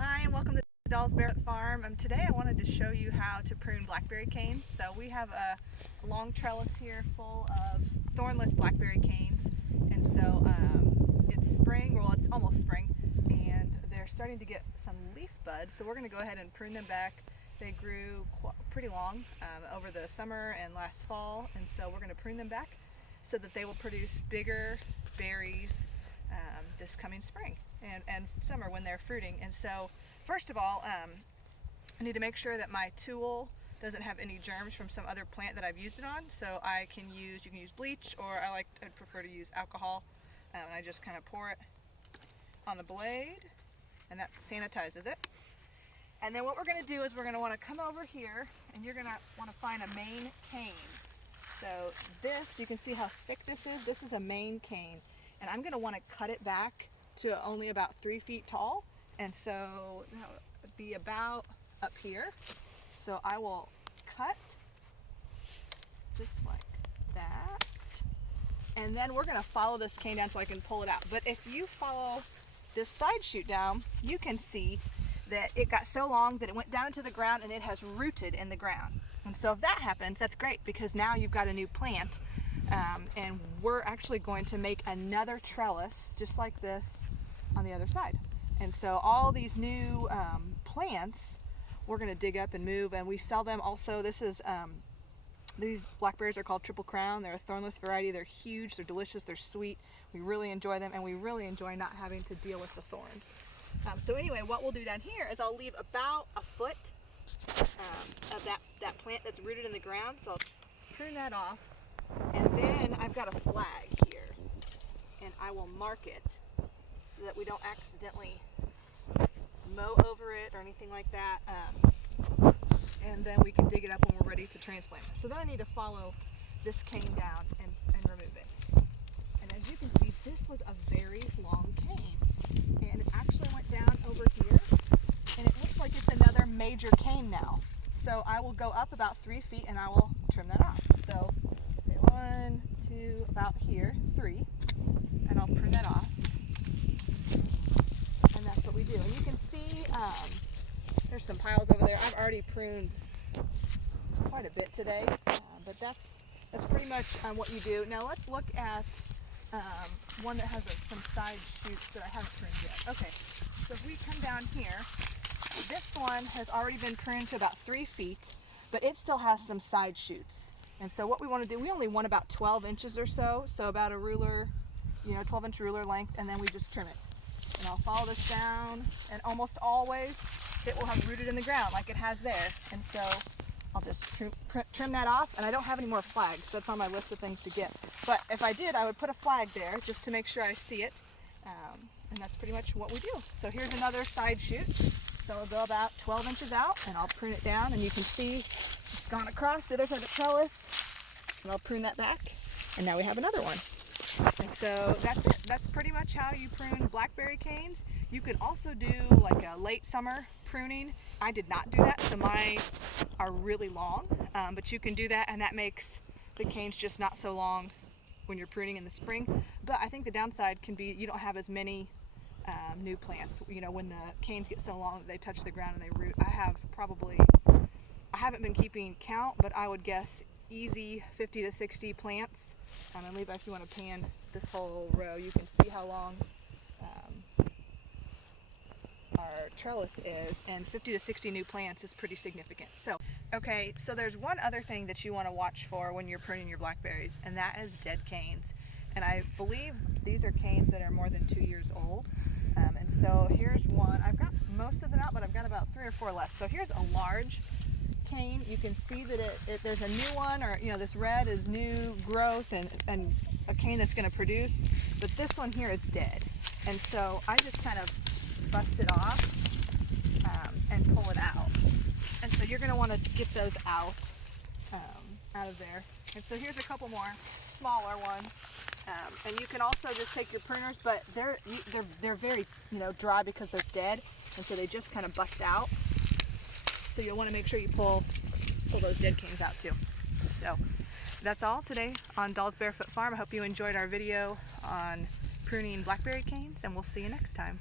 Hi and welcome to Doll's Barefoot Farm. Today I wanted to show you how to prune blackberry canes. So we have a long trellis here full of thornless blackberry canes, and so it's spring, well it's almost spring, and they're starting to get some leaf buds, so we're going to go ahead and prune them back. They grew pretty long over the summer and last fall, and so we're going to prune them back so that they will produce bigger berries this coming spring and summer when they're fruiting. And so first of all, I need to make sure that my tool doesn't have any germs from some other plant that I've used it on. So you can use bleach, or I'd prefer to use alcohol, and I just kind of pour it on the blade and that sanitizes it. And then what we're going to do is we're going to want to come over here and you're going to want to find a main cane. So this, you can see how thick this is. This is a main cane, and I'm going to want to cut it back to only about 3 feet tall, and so that would be about up here. So I will cut just like that, and then we're going to follow this cane down so I can pull it out. But if you follow this side shoot down, you can see that it got so long that it went down into the ground and it has rooted in the ground. And so if that happens, that's great, because now you've got a new plant, and we're actually going to make another trellis just like this on the other side. And so all these new plants we're going to dig up and move, and we sell them also. These blackberries are called Triple Crown. They're a thornless variety. They're huge, they're delicious, they're sweet. We really enjoy them, and we really enjoy not having to deal with the thorns. So anyway, what we'll do down here is I'll leave about a foot of that plant that's rooted in the ground. So I'll prune that off, and then I've got a flag here, and I will mark it so that we don't accidentally mow over it or anything like that, and then we can dig it up when we're ready to transplant it. So then I need to follow this cane down and remove it. And as you can see, this was a very long cane, and it actually went down over here, and it looks like it's another major cane now. So I will go up about 3 feet and I will trim that off. So say 1, 2, about here, 3, and I'll prune that off. And that's what we do. And you can see there's some piles over there. I've already pruned quite a bit today, but that's pretty much what you do. Now let's look at one that has some side shoots that I haven't pruned yet. Okay, so if we come down here, this one has already been pruned to about 3 feet, but it still has some side shoots. And so what we want to do, we only want about 12 inches or so about a ruler, 12-inch ruler length, and then we just trim it. And I'll follow this down, and almost always it will have rooted in the ground like it has there. And so I'll just trim that off, and I don't have any more flags. That's on my list of things to get. But if I did, I would put a flag there just to make sure I see it. And that's pretty much what we do. So here's another side shoot. So it'll go about 12 inches out, and I'll prune it down, and you can see it's gone across the other side of the trellis, and I'll prune that back, and now we have another one. And so that's it. That's pretty much how you prune blackberry canes. You could also do like a late summer pruning. I did not do that, so mine are really long, but you can do that, and that makes the canes just not so long when you're pruning in the spring. But I think the downside can be you don't have as many new plants. When the canes get so long that they touch the ground and they root. I haven't been keeping count, but I would guess easy 50 to 60 plants. And Levi, if you want to pan this whole row, you can see how long our trellis is, and 50 to 60 new plants is pretty significant. So there's one other thing that you want to watch for when you're pruning your blackberries, and that is dead canes. And I believe these are canes that are more than 2 years old. And so here's one. I've got most of them out, but I've got about 3 or 4 left. So here's a large cane. You can see that there's a new one, or this red is new growth and a cane that's going to produce. But this one here is dead. And so I just kind of bust it off and pull it out. And so you're going to want to get those out of there. And so here's a couple more smaller ones. And you can also just take your pruners, but they're very dry because they're dead, and so they just kind of bust out. So you'll want to make sure you pull those dead canes out too. So that's all today on Doll's Barefoot Farm. I hope you enjoyed our video on pruning blackberry canes, and we'll see you next time.